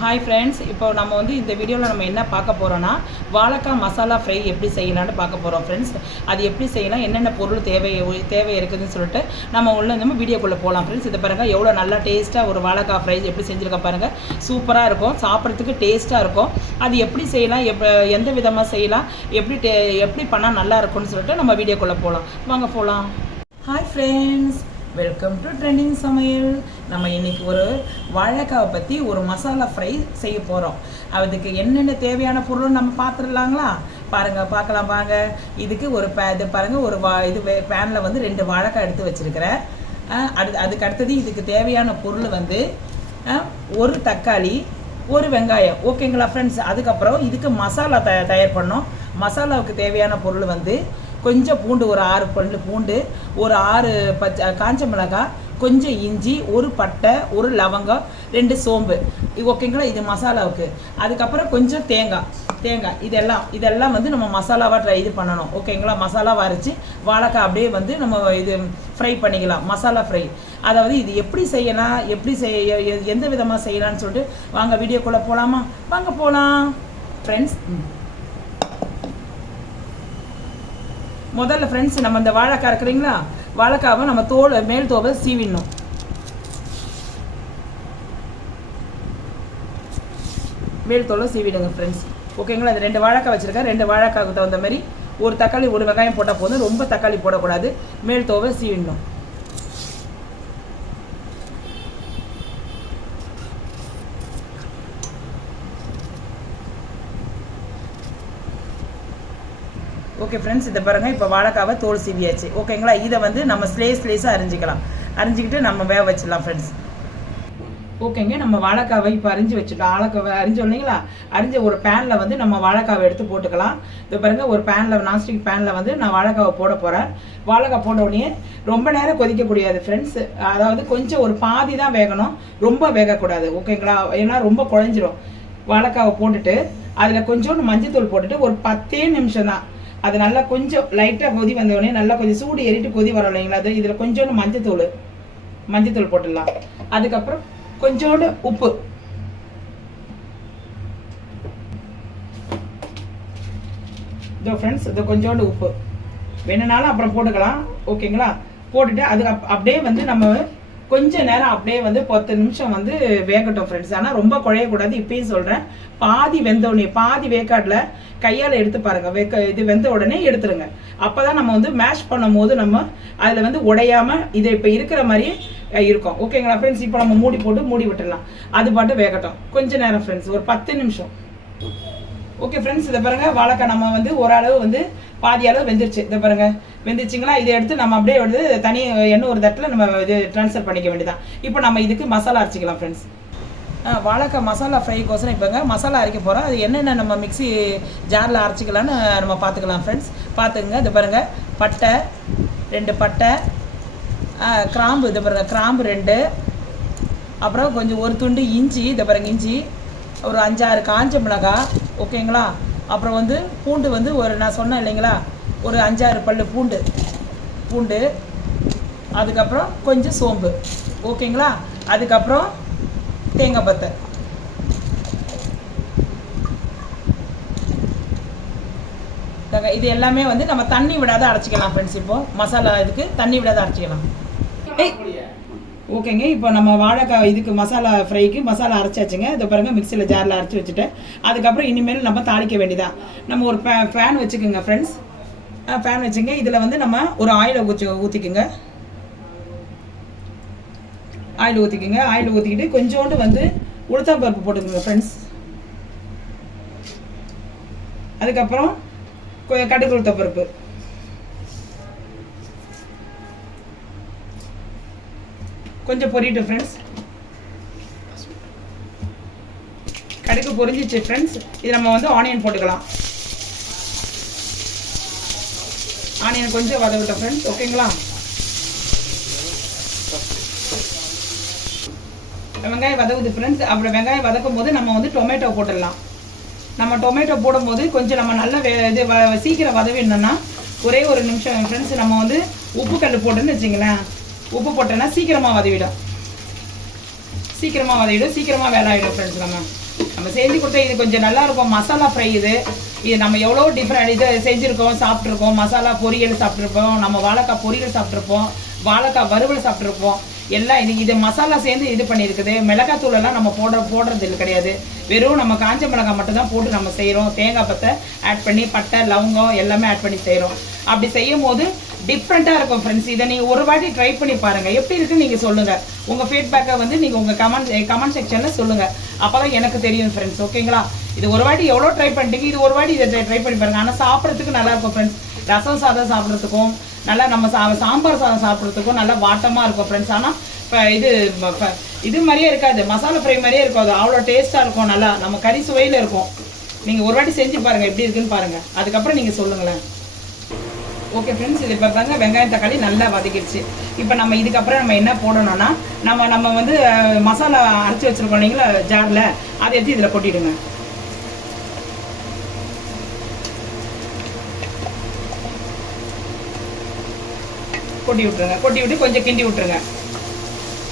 Hi friends, இப்போ நம்ம வந்து இந்த வீடியோவில் நம்ம என்ன பார்க்க போகிறோன்னா வாழைக்காய் மசாலா ஃப்ரை எப்படி செய்யலான்னு பார்க்க போகிறோம் ஃப்ரெண்ட்ஸ். அது எப்படி செய்யலாம், என்னென்ன பொருள் தேவை இருக்குதுன்னு சொல்லிட்டு நம்ம வீடியோக்குள்ளே போகலாம் ஃப்ரெண்ட்ஸ். இது பாருங்கள் எவ்வளோ நல்லா டேஸ்ட்டாக ஒரு வாழைக்காய் ஃப்ரை எப்படி செஞ்சுருக்க பாருங்கள். சூப்பராக இருக்கும், சாப்பிட்றதுக்கு டேஸ்ட்டாக இருக்கும். அது எப்படி செய்யலாம், எந்த விதமாக செய்யலாம், எப்படி பண்ணால் நல்லா இருக்கும்னு சொல்லிட்டு நம்ம வீடியோக்குள்ளே போகலாம். வாங்க போகலாம். Hi friends, welcome to trending சமையல். நம்ம இன்றைக்கி ஒரு வாழைக்காவை பற்றி ஒரு மசாலா ஃப்ரை செய்ய போகிறோம். அதுக்கு என்னென்ன தேவையான பொருள் நம்ம பார்த்துடலாங்களா? பார்க்கலாம் வாங்க. இதுக்கு ஒரு இது பாருங்கள், ஒரு பேனில் வந்து 2 வாழைக்காய் எடுத்து வச்சுருக்கிறேன். அதுக்கு அடுத்தது இதுக்கு தேவையான பொருள் வந்து 1 தக்காளி, 1 வெங்காயம். ஓகேங்களா ஃப்ரெண்ட்ஸ்? அதுக்கப்புறம் இதுக்கு மசாலா தயார் பண்ணோம். மசாலாவுக்கு தேவையான பொருள் வந்து கொஞ்சம் பூண்டு, ஒரு 6 பல்லு பூண்டு, ஒரு 6 காஞ்ச மிளகாய், கொஞ்சம் இஞ்சி, 1 பட்டை, 1 லவங்கம், 2 சோம்பு. ஓகேங்களா? இது மசாலாவுக்கு. அதுக்கப்புறம் கொஞ்சம் தேங்காய் இதெல்லாம் வந்து நம்ம மசாலாவாக இது பண்ணணும். ஓகேங்களா? மசாலாவாக அரைச்சி வாழைக்காய் அப்படியே வந்து நம்ம இது ஃப்ரை பண்ணிக்கலாம், மசாலா ஃப்ரை. அதாவது இது எப்படி செய்யலாம், எந்த விதமாக செய்யலாம்னு சொல்லிட்டு வாங்க வீடியோக்குள்ளே போகலாமா? வாங்க போகலாம் ஃப்ரெண்ட்ஸ். முதல்ல ஃப்ரெண்ட்ஸ், நம்ம இந்த வாழைக்காய் இருக்கிறீங்களா, வாழைக்காவை நம்ம மேல் தோலை சீவிடணும். மேல் தோலை சீவிடுங்க ஃப்ரெண்ட்ஸ். ஓகேங்களா? அது 2 வாழைக்காய் வச்சுருக்கேன். 2 வாழைக்காய்க்கு தகுந்த மாதிரி 1 தக்காளி, 1 வெங்காயம் போட்டால் போதும். ரொம்ப தக்காளி போடக்கூடாது. மேல் தோவை சீவிடணும். ஓகே ஃப்ரெண்ட்ஸ், இதை பாருங்கள். இப்போ வாழைக்காவை தோல் சீவியாச்சு. ஓகேங்களா? இதை வந்து நம்ம ஸ்லேஸாக அரிஞ்சிக்கிட்டு நம்ம வேக வச்சிடலாம் ஃப்ரெண்ட்ஸ். ஓகேங்க, நம்ம வாழைக்காவை இப்போ அரிஞ்சு வச்சுட்டோம். அரிஞ்சோம் இல்லைங்களா? அரிஞ்ச ஒரு பேனில் வந்து நம்ம வாழைக்காவை எடுத்து போட்டுக்கலாம். இது பாருங்கள், ஒரு பேனில், நான்ஸ்டிக் பேனில் வந்து நான் வாழைக்காவை போட போகிறேன். வாழைக்காய் போட உடனே ரொம்ப நேரம் கொதிக்கக்கூடாது ஃப்ரெண்ட்ஸ். அதாவது கொஞ்சம் ஒரு பாதி தான் வேகணும், ரொம்ப வேகக்கூடாது. ஓகேங்களா? ஏன்னா ரொம்ப குழஞ்சிரும். வாழைக்காவை போட்டுட்டு அதில் கொஞ்சோண்டு மஞ்சத்தூள் போட்டுட்டு ஒரு 10 நிமிஷம் தான். அது நல்லா கொஞ்சம் லைட்டாக கொதி வந்தோடனே நல்லா கொஞ்சம் சூடு ஏறிட்டு கொதி வரும் இல்லைங்களா? அது இதில் கொஞ்சோண்டு மஞ்சத்தூள் போட்டுடலாம். அதுக்கப்புறம் கொஞ்சோண்டு உப்பு, இதோ ஃப்ரெண்ட்ஸ், இது கொஞ்சோண்டு உப்பு வேணும்னாலும் அப்புறம் போட்டுக்கலாம். ஓகேங்களா? போட்டுட்டு அதுக்கு அப்படியே வந்து நம்ம கொஞ்ச நேரம் அப்படியே வந்து 10 நிமிஷம் வந்து வேகட்டும் ஃப்ரெண்ட்ஸ். ஆனால் ரொம்ப குழையக்கூடாது. இப்பயும் சொல்கிறேன், பாதி வெந்த உடனே, பாதி வேக்காட்டில் கையால் எடுத்து பாருங்கள். இது வெந்த உடனே எடுத்துருங்க. அப்போ தான் நம்ம வந்து மேஷ் பண்ணும் போது நம்ம அதில் வந்து உடையாமல் இது இப்போ இருக்கிற மாதிரியே இருக்கும். ஓகேங்களா ஃப்ரெண்ட்ஸ்? இப்போ நம்ம மூடி விட்டுடலாம். அது பாட்டு வேகட்டும் கொஞ்ச நேரம் ஃப்ரெண்ட்ஸ், ஒரு 10 நிமிஷம். ஓகே ஃப்ரெண்ட்ஸ், இதை பாருங்கள், வாழைக்காய் நம்ம வந்து ஓரளவு வந்து பாதி அளவு வெந்துருச்சு. இதை பாருங்கள், வெந்துருச்சுங்களா? இதை எடுத்து நம்ம அப்படியே வந்து தனி ஒரு தட்டில் நம்ம இது ட்ரான்ஸ்ஃபர் பண்ணிக்க வேண்டியதான். இப்போ நம்ம இதுக்கு மசாலா அரைச்சிக்கலாம் ஃப்ரெண்ட்ஸ். வாழைக்காய் மசாலா ஃப்ரைக்கோசரம் இப்போங்க மசாலா அரைக்க போகிறோம். அது என்னென்ன நம்ம மிக்ஸி ஜாரில் அரைச்சிக்கலான்னு நம்ம பார்த்துக்கலாம் ஃப்ரெண்ட்ஸ். பார்த்துக்குங்க. இது பாருங்கள், பட்டை 2 பட்டை, கிராம்பு, இது பாருங்கள் கிராம்பு 2, அப்புறம் கொஞ்சம் 1 துண்டு இஞ்சி, இதை பாருங்கள் இஞ்சி, ஒரு 5-6 காஞ்ச மிளகாய். ஓகேங்களா? அப்புறம் வந்து பூண்டு வந்து நான் சொன்னேன் இல்லைங்களா, ஒரு 5-6 பல்லு பூண்டு. அதுக்கப்புறம் கொஞ்சம் சோம்பு. ஓகேங்களா? அதுக்கப்புறம் தேங்காய் பத்தை. இது எல்லாமே வந்து நம்ம தண்ணி விடாத அரைச்சிக்கலாம் ஃப்ரெண்ட்ஸ். இப்போ மசாலா இதுக்கு தண்ணி விடாத அரைச்சிக்கலாம். ஓகேங்க, இப்போ நம்ம வாழைக்காய் இதுக்கு மசாலா ஃப்ரைக்கு மசாலா அரைச்சாச்சுங்க. இதை பாருங்கள், மிக்சியில் ஜாரில் அரைச்சி வச்சுட்டேன். அதுக்கப்புறம் இனிமேல் நம்ம தாளிக்க வேண்டியதான். நம்ம ஒரு பேன் வச்சுக்கோங்க ஃப்ரெண்ட்ஸ். பேன் வச்சுங்க. இதில் வந்து நம்ம ஒரு ஆயில் ஊற்றிக்குங்க. ஆயில் ஊற்றிக்கிட்டு கொஞ்சோண்டு வந்து உளுத்தம் பருப்பு போட்டுக்கோங்க ஃப்ரெண்ட்ஸ். அதுக்கப்புறம் கடுகு உளுத்தம் பருப்பு, கொஞ்சம் பொரிட்டு ஃப்ரெண்ட்ஸ். கடுகு பொரிஞ்சிச்சு ஃப்ரெண்ட்ஸ். இது நம்ம வந்து ஆனியன் போட்டுக்கலாம். ஆனியன் கொஞ்சம் வதக்கட்டும் ஃப்ரெண்ட்ஸ். ஓகேங்களா? வெங்காயம் வதக்குது ஃப்ரெண்ட்ஸ். அப்புறம் வெங்காயம் வதக்கும் போது நம்ம வந்து டொமேட்டோ போட்டுடலாம். நம்ம டொமேட்டோ போடும்போது கொஞ்சம் நம்ம நல்லா சீக்கிரம் வதவிடணும்னா ஒரே 1 நிமிஷம் ஃப்ரெண்ட்ஸ். நம்ம வந்து உப்பு கல் போட்டுன்னு வச்சிங்களேன், உப்பு போட்டோன்னா சீக்கிரமாக வதவிடும். சீக்கிரமாக வதக்கிடும், சீக்கிரமாக வேலை ஆகிடும் ஃப்ரெண்ட்ஸ். நம்ம செஞ்சு கொடுத்தா இது கொஞ்சம் நல்லாயிருக்கும். மசாலா ஃப்ரை இது நம்ம எவ்வளோ டிஃப்ரெண்ட் இது செஞ்சுருக்கோம், சாப்பிட்ருக்கோம். மசாலா பொரியல் சாப்பிட்ருப்போம், நம்ம வாழைக்காய் பொரியல் சாப்பிட்ருப்போம், வாழைக்காய் வறுவல் சாப்பிட்ருப்போம். எல்லாம் இது மசாலா சேர்ந்து இது பண்ணியிருக்குது. மிளகாத்தூளெல்லாம் நம்ம போடுறது இல்லை கிடையாது. வெறும் நம்ம காஞ்ச மிளகாய் மட்டும்தான் போட்டு நம்ம செய்கிறோம். தேங்காய் பத்தை ஆட் பண்ணி, பட்டை லவங்கம் எல்லாமே ஆட் பண்ணி செய்கிறோம். அப்படி செய்யும் போது டிஃப்ரெண்ட்டாக இருக்கும் ஃப்ரெண்ட்ஸ். இதை நீங்கள் ஒரு வாட்டி ட்ரை பண்ணி பாருங்கள். எப்படி இருக்குன்னு நீங்கள் சொல்லுங்கள். உங்கள் ஃபீட்பேக்கை வந்து நீங்கள் உங்கள் கமெண்ட் செக்ஷனில் சொல்லுங்கள். அப்போ தான் எனக்கு தெரியும் ஃப்ரெண்ட்ஸ். ஓகேங்களா? இது ஒரு வாட்டி எவ்வளோ ட்ரை பண்ணிட்டீங்க, இது ஒரு வாட்டி இதை ட்ரை பண்ணி பாருங்கள். ஆனால் சாப்பிட்றதுக்கு நல்லாயிருக்கும் ஃப்ரெண்ட்ஸ். ரசம் சாதம் சாப்பிட்றதுக்கும் நல்லா நம்ம சாம்பார் சாதம் சாப்பிட்றதுக்கும் நல்லா வாட்டமாக இருக்கும் ஃப்ரெண்ட்ஸ். ஆனால் இப்போ இது மாதிரியே இருக்காது, மசாலா ஃப்ரை மாதிரியே இருக்காது. அவ்வளோ டேஸ்ட்டாக இருக்கும், நல்லா நம்ம கறி சுவையில் இருக்கும். நீங்கள் ஒரு வாட்டி செஞ்சு பாருங்கள் எப்படி இருக்குன்னு பாருங்கள். அதுக்கப்புறம் நீங்கள் சொல்லுங்களேன். ஓகே ஃப்ரெண்ட்ஸ், இது இப்போ பாருங்க வெங்காயம் தக்காளி நல்லா வதக்கிடுச்சு. இப்போ நம்ம இதுக்கப்புறம் நம்ம என்ன போடணும்னா நம்ம வந்து மசாலா அரைச்சி வச்சுருக்கோம் இல்லைங்களா ஜாரில், அதை எடுத்து இதில் கொட்டிடுங்க. கொட்டி விட்டுருங்க. கொட்டி விட்டு கொஞ்சம் கிண்டி விட்டுருங்க.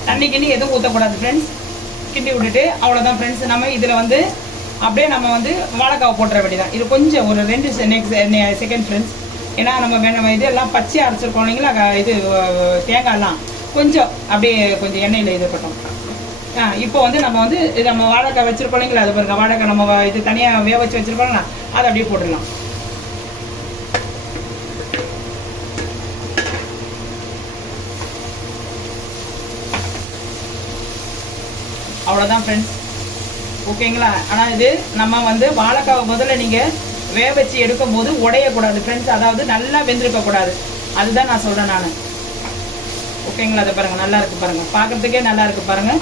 தண்ணி எதுவும் ஊற்றக்கூடாது ஃப்ரெண்ட்ஸ். கிண்டி விட்டுட்டு அவ்வளோதான் ஃப்ரெண்ட்ஸ். நம்ம இதில் வந்து அப்படியே நம்ம வந்து வாழைக்காவை போட்டுற வேண்டியதான். இது கொஞ்சம் ஒரு 2 செகண்ட் ஃப்ரெண்ட்ஸ். ஏன்னா நம்ம இது எல்லாம் பச்சையாக அரைச்சிருக்கோம் இல்லைங்களா, இது தேங்காயெல்லாம் கொஞ்சம் அப்படியே கொஞ்சம் எண்ணெயில் இது இருக்கட்டும். இப்போ வந்து நம்ம வாழைக்காய் வச்சுருக்கோம் இல்லைங்களா, அது பாருங்க வாழைக்காய் நம்ம இது தனியாக வேக வச்சு வச்சுருக்கோங்களா, அதை அப்படியே போட்டுடலாம். அவ்வளோதான் ஃப்ரெண்ட்ஸ். ஓகேங்களா? ஆனால் இது நம்ம வந்து வாழைக்காவை முதல்ல நீங்கள் வேக வச்சு எடுக்கும் போது உடையக்கூடாது ஃப்ரெண்ட்ஸ். அதாவது நல்லா வெந்திருக்கக்கூடாது. அதுதான் நான் சொல்கிறேன் நான். ஓகேங்களா? அதை பாருங்கள் நல்லா இருக்குது பாருங்கள், பார்க்குறதுக்கே நல்லா இருக்குது பாருங்கள்.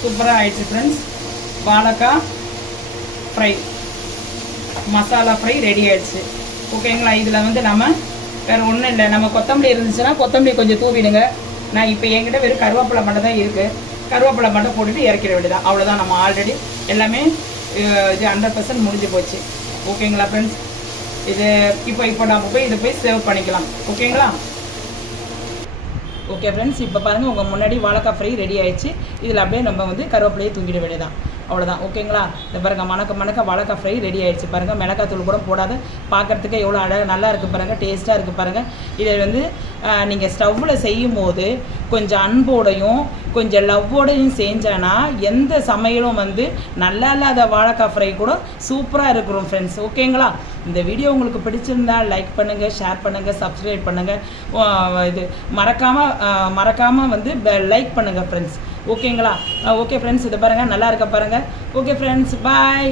சூப்பராக ஆயிடுச்சு ஃப்ரெண்ட்ஸ். வாழைக்காய் ஃப்ரை, மசாலா ஃப்ரை ரெடி ஆயிடுச்சு. ஓகேங்களா? இதில் வந்து நம்ம வேறு ஒன்றும் இல்லை. நம்ம கொத்தமல்லி இருந்துச்சுன்னா கொத்தமல்லி கொஞ்சம் தூவிடுங்க. நான் இப்போ என்கிட்ட வெறும் கருவேப்பிலை மட்டும் தான் இருக்குது. கருவேப்பிலை மட்டும் போட்டுட்டு இறக்கிட வேண்டியதான். அவ்வளோதான். நம்ம ஆல்ரெடி எல்லாமே இது 100% முடிஞ்சு போச்சு. ஓகேங்களா ஃப்ரெண்ட்ஸ்? இது இப்போ நம்ம இதை போய் சேவ் பண்ணிக்கலாம். ஓகேங்களா? ஓகே ஃப்ரெண்ட்ஸ், இப்போ பாருங்கள் உங்கள் முன்னாடி வாழைக்காய் ஃப்ரை ரெடி ஆயிடுச்சு. இதில் அப்படியே நம்ம வந்து கருவேப்பிலையை தூங்கிட வேண்டியதான். அவ்வளோதான். ஓகேங்களா? இந்த பாருங்கள் மணக்க வாழைக்காய் ஃப்ரை ரெடி ஆகிடுச்சு. பாருங்கள் மிளகாய் தூள் கூட போடாத, பார்க்குறதுக்கு எவ்வளோ நல்லா இருக்குது பாருங்கள், டேஸ்ட்டாக இருக்குது பாருங்கள். இதை வந்து நீங்கள் ஸ்டவ்வில் செய்யும் போது கொஞ்சம் அன்போடையும் கொஞ்சம் லவ்வோடையும் செஞ்சானா எந்த சமையலும் வந்து நல்லா இல்லாத வாழைக்காய் ஃப்ரை கூட சூப்பராக இருக்கிறோம் ஃப்ரெண்ட்ஸ். ஓகேங்களா? இந்த வீடியோ உங்களுக்கு பிடிச்சிருந்தா லைக் பண்ணுங்கள், ஷேர் பண்ணுங்கள், சப்ஸ்கிரைப் பண்ணுங்கள். இது மறக்காமல் வந்து லைக் பண்ணுங்கள் ஃப்ரெண்ட்ஸ். ஓகேங்களா? ஓகே ஃப்ரெண்ட்ஸ், இதை பாருங்கள் நல்லா இருக்க பாருங்கள். ஓகே ஃப்ரெண்ட்ஸ், பாய்.